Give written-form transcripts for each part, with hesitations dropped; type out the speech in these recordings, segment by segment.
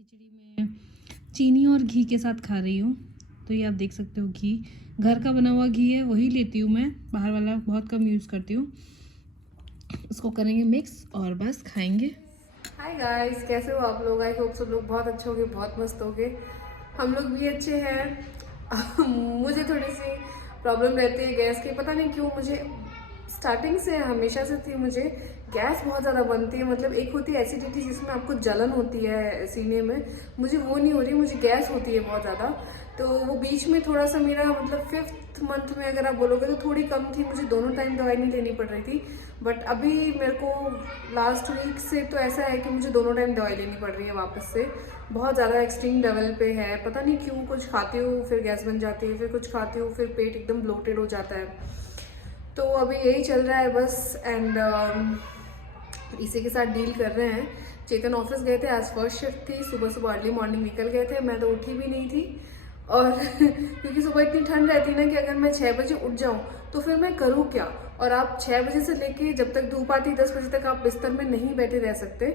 खिचड़ी में चीनी और घी के साथ खा रही हूँ। तो ये आप देख सकते हो, घी घर का बना हुआ घी है, वही लेती हूँ मैं, बाहर वाला बहुत कम यूज़ करती हूँ। इसको करेंगे मिक्स और बस खाएंगे। हाय गाइस, कैसे हो आप लोग? आई होप सब लोग बहुत अच्छे होंगे, बहुत मस्त होंगे। हम लोग भी अच्छे हैं। मुझे थोड़ी सी प्रॉब्लम रहती है गैस की, पता नहीं क्यों। मुझे स्टार्टिंग से हमेशा से थी, मुझे गैस बहुत ज़्यादा बनती है। मतलब एक होती है एसिडिटी जिसमें आपको जलन होती है सीने में, मुझे वो नहीं हो रही, मुझे गैस होती है बहुत ज़्यादा। तो वो बीच में थोड़ा सा मेरा मतलब 5th मंथ में अगर आप बोलोगे तो थोड़ी कम थी, मुझे दोनों टाइम दवाई नहीं लेनी पड़ रही थी। बट अभी मेरे को लास्ट वीक से तो ऐसा है कि मुझे दोनों टाइम दवाई लेनी पड़ रही है वापस से। बहुत ज़्यादा एक्सट्रीम लेवल पे है, पता नहीं क्यों। कुछ खाती हूँ फिर गैस बन जाती है, फिर कुछ खाती हूँ फिर पेट एकदम ब्लोटेड हो जाता है। तो अभी यही चल रहा है बस। एंड इसी के साथ डील कर रहे हैं। चेतन ऑफिस गए थे, आज फर्स्ट शिफ्ट थी, सुबह सुबह अर्ली मॉर्निंग निकल गए थे। मैं तो उठी भी नहीं थी। और क्योंकि सुबह इतनी ठंड रहती है ना कि अगर मैं 6 बजे उठ जाऊं तो फिर मैं करूं क्या। और आप 6 बजे से लेके जब तक धूप आती 10 बजे तक आप बिस्तर में नहीं बैठे रह सकते,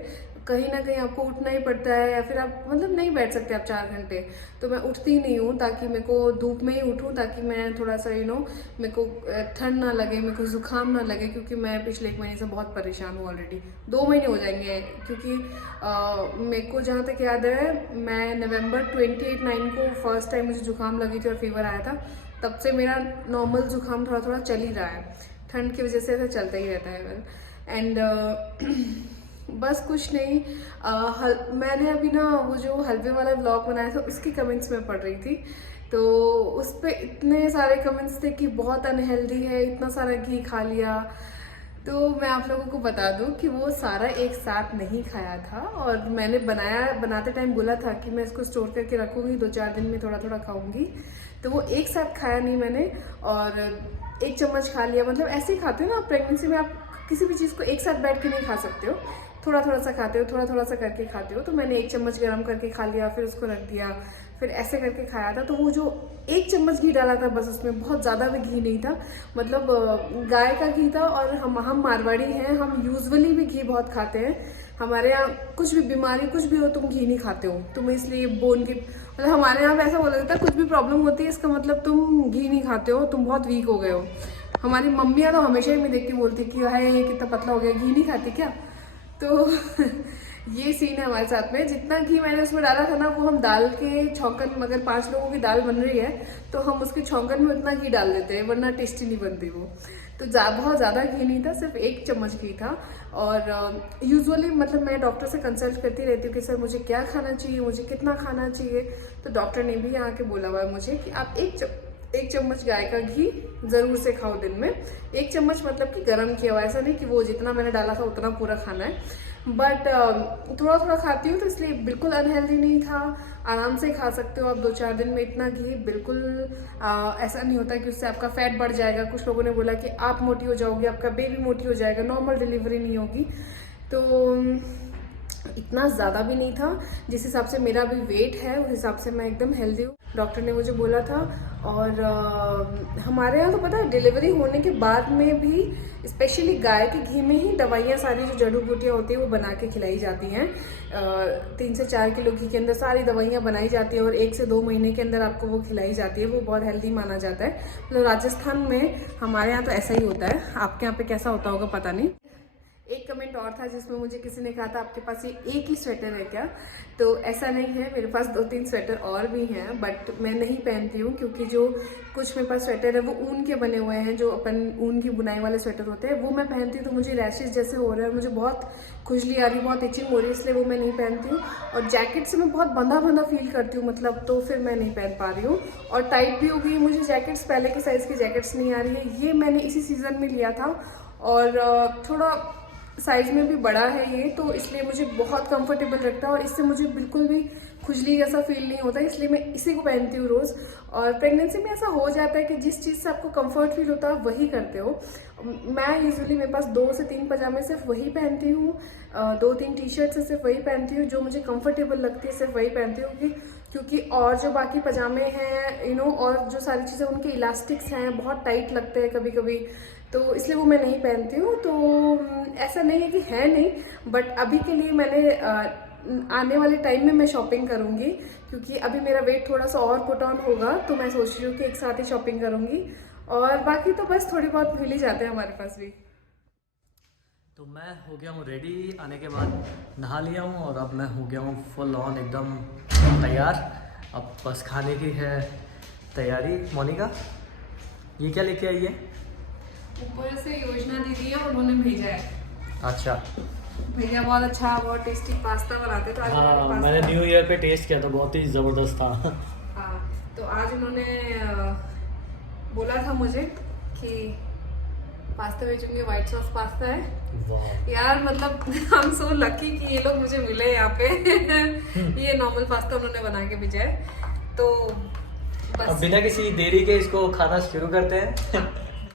कहीं ना कहीं आपको उठना ही पड़ता है, या फिर आप मतलब नहीं बैठ सकते आप 4 घंटे। तो मैं उठती नहीं हूँ ताकि मेरे को धूप में ही उठूँ, ताकि मैं थोड़ा सा मेरे को ठंड ना लगे, मेरे को जुकाम ना लगे। क्योंकि मैं पिछले 1 महीने से बहुत परेशान हूँ, ऑलरेडी 2 महीने हो जाएंगे। क्योंकि मेरे को जहाँ तक याद है, मैं नवंबर 28-9 को फर्स्ट टाइम मुझे जुकाम लगी थी और फीवर आया था। तब से मेरा नॉर्मल जुकाम थोड़ा थोड़ा चल ही रहा है, ठंड की वजह से ऐसा चलता ही रहता है। एंड बस कुछ नहीं। मैंने अभी ना वो जो हलवे वाला व्लॉग बनाया था उसकी कमेंट्स में पढ़ रही थी, तो उस पर इतने सारे कमेंट्स थे कि बहुत अनहेल्दी है, इतना सारा घी खा लिया। तो मैं आप लोगों को बता दूं कि वो सारा एक साथ नहीं खाया था, और मैंने बनाते टाइम बोला था कि मैं इसको स्टोर करके रखूंगी, 2-4 दिन में थोड़ा थोड़ा खाऊंगी। तो वो एक साथ खाया नहीं मैंने, और 1 चम्मच खा लिया। मतलब ऐसे ही खाते हो ना प्रेगनेंसी में, आप किसी भी चीज़ को एक साथ बैठ के नहीं खा सकते हो, थोड़ा थोड़ा सा खाते हो, थोड़ा थोड़ा सा करके खाते हो। तो मैंने 1 चम्मच गर्म करके खा लिया, फिर उसको रख दिया, फिर ऐसे करके खाया था। तो वो जो 1 चम्मच घी डाला था बस, उसमें बहुत ज़्यादा भी घी नहीं था। मतलब गाय का घी था, और हम मारवाड़ी हैं, हम यूजुअली भी घी बहुत खाते हैं। हमारे यहाँ कुछ भी बीमारी कुछ भी हो, तुम घी नहीं खाते हो, तुम इसलिए बोन की मतलब हमारे यहाँ ऐसा बोला जाता है, कुछ भी प्रॉब्लम होती है इसका मतलब तुम घी नहीं खाते हो, तुम बहुत वीक हो गए हो। हमारी मम्मियाँ तो हमेशा ही मैं देख के बोलती कि हाय ये कितना पतला हो गया, घी नहीं खाती क्या। तो ये सीन है हमारे साथ में। जितना घी मैंने उसमें डाला था ना, वो हम दाल के छौंकन, अगर 5 लोगों की दाल बन रही है तो हम उसके छौंकन में उतना घी डाल देते हैं, वरना टेस्टी नहीं बनती वो। तो बहुत ज़्यादा घी नहीं था, सिर्फ 1 चम्मच घी था। और यूजुअली मतलब मैं डॉक्टर से कंसल्ट करती रहती हूँ कि सर मुझे क्या खाना चाहिए, मुझे कितना खाना चाहिए। तो डॉक्टर ने भी यहाँ के बोला हुआ है मुझे कि आप 1 चम्मच गाय का घी ज़रूर से खाओ दिन में। 1 चम्मच मतलब कि गर्म किया हुआ, ऐसा नहीं कि वो जितना मैंने डाला था उतना पूरा खाना है। बट थोड़ा थोड़ा खाती हूँ, तो इसलिए बिल्कुल अनहेल्दी नहीं था। आराम से खा सकते हो आप 2-4 दिन में इतना घी। बिल्कुल ऐसा नहीं होता कि उससे आपका फैट बढ़ जाएगा। कुछ लोगों ने बोला कि आप मोटी हो जाओगी, आपका बेबी मोटी हो जाएगा, नॉर्मल डिलीवरी नहीं होगी। तो इतना ज़्यादा भी नहीं था, जिस हिसाब से मेरा अभी वेट है उस हिसाब से मैं एकदम हेल्दी हूँ, डॉक्टर ने मुझे बोला था। और हमारे यहाँ तो पता है डिलीवरी होने के बाद में भी स्पेशली गाय के घी में ही दवाइयाँ, सारी जो जड़ी बूटियाँ होती हैं वो बना के खिलाई जाती हैं। 3 से 4 किलो घी के अंदर सारी दवाइयाँ बनाई जाती हैं, और 1 से 2 महीने के अंदर आपको वो खिलाई जाती है। वो बहुत हेल्दी माना जाता है। मतलब राजस्थान में, हमारे यहाँ तो ऐसा ही होता है, आपके यहाँ पे कैसा होता होगा पता नहीं। एक कमेंट और था जिसमें मुझे किसी ने कहा था आपके पास ये एक ही स्वेटर है क्या। तो ऐसा नहीं है, मेरे पास 2-3 स्वेटर और भी हैं, बट मैं नहीं पहनती हूँ क्योंकि जो कुछ मेरे पास स्वेटर है वो ऊन के बने हुए हैं, जो अपन ऊन की बुनाई वाले स्वेटर होते हैं, वो मैं पहनती हूँ तो मुझे रैशेज जैसे हो रहे हैं, मुझे बहुत खुजली आ रही, बहुत इचिंग हो रही है, इसलिए वो मैं नहीं पहनती हूँ। और जैकेट से मैं बहुत बंधा बंधा फील करती हूँ, मतलब तो फिर मैं नहीं पहन पा रही हूँ। और टाइट भी हो गई मुझे जैकेट्स, पहले के साइज़ की जैकेट्स नहीं आ रही है। ये मैंने इसी सीज़न में लिया था, और थोड़ा साइज में भी बड़ा है ये, तो इसलिए मुझे बहुत कंफर्टेबल लगता है, और इससे मुझे बिल्कुल भी खुजली जैसा फील नहीं होता, इसलिए मैं इसी को पहनती हूँ रोज़। और प्रेगनेंसी में ऐसा हो जाता है कि जिस चीज़ से आपको कंफर्ट फील होता है वही करते हो। मैं यूजुअली, मेरे पास 2 से 3 पजामे सिर्फ वही पहनती हूँ, 2-3 टी शर्ट से सिर्फ वही पहनती हूँ, जो मुझे कंफर्टेबल लगती है सिर्फ वही पहनती हूँ। क्योंकि और जो बाकी पजामे हैं और जो सारी चीज़ें उनके इलास्टिक्स हैं, बहुत टाइट लगते हैं कभी कभी, तो इसलिए वो मैं नहीं पहनती हूँ। तो ऐसा नहीं है कि है नहीं, बट अभी के लिए मैंने आने वाले टाइम में मैं शॉपिंग करूँगी, क्योंकि अभी मेरा वेट थोड़ा सा और पुट ऑन होगा, तो मैं सोच रही हूँ कि एक साथ ही शॉपिंग करूँगी। और बाकी तो बस थोड़ी बहुत मिल ही जाते हैं हमारे पास भी। तो मैं हो गया हूँ रेडी, आने के बाद नहा लिया हूँ और अब मैं हो गया हूँ फुल ऑन एकदम तैयार। अब बस खाने की है तैयारी। मोनिका ये क्या लेके आई है? ऊपर से योजना दीदी है, उन्होंने भेजा है। अच्छा। भैया बहुत अच्छा, बहुत टेस्टी पास्ता बनाते, तो आज हाँ उन्होंने मैंने पास्ता- न्यू ईयर पे टेस्ट किया था, बहुत ही ज़बरदस्त था। हाँ, तो आज उन्होंने बोला था मुझे कि पास्ता भेजूंगी, व्हाइट सॉस पास्ता है। वाह यार मतलब आई एम सो लकी कि ये लोग मुझे मिले यहाँ पे। ये नॉर्मल पास्ता उन्होंने बना के भेजा है, तो अब बस बिना किसी देरी के इसको खाना शुरू करते हैं।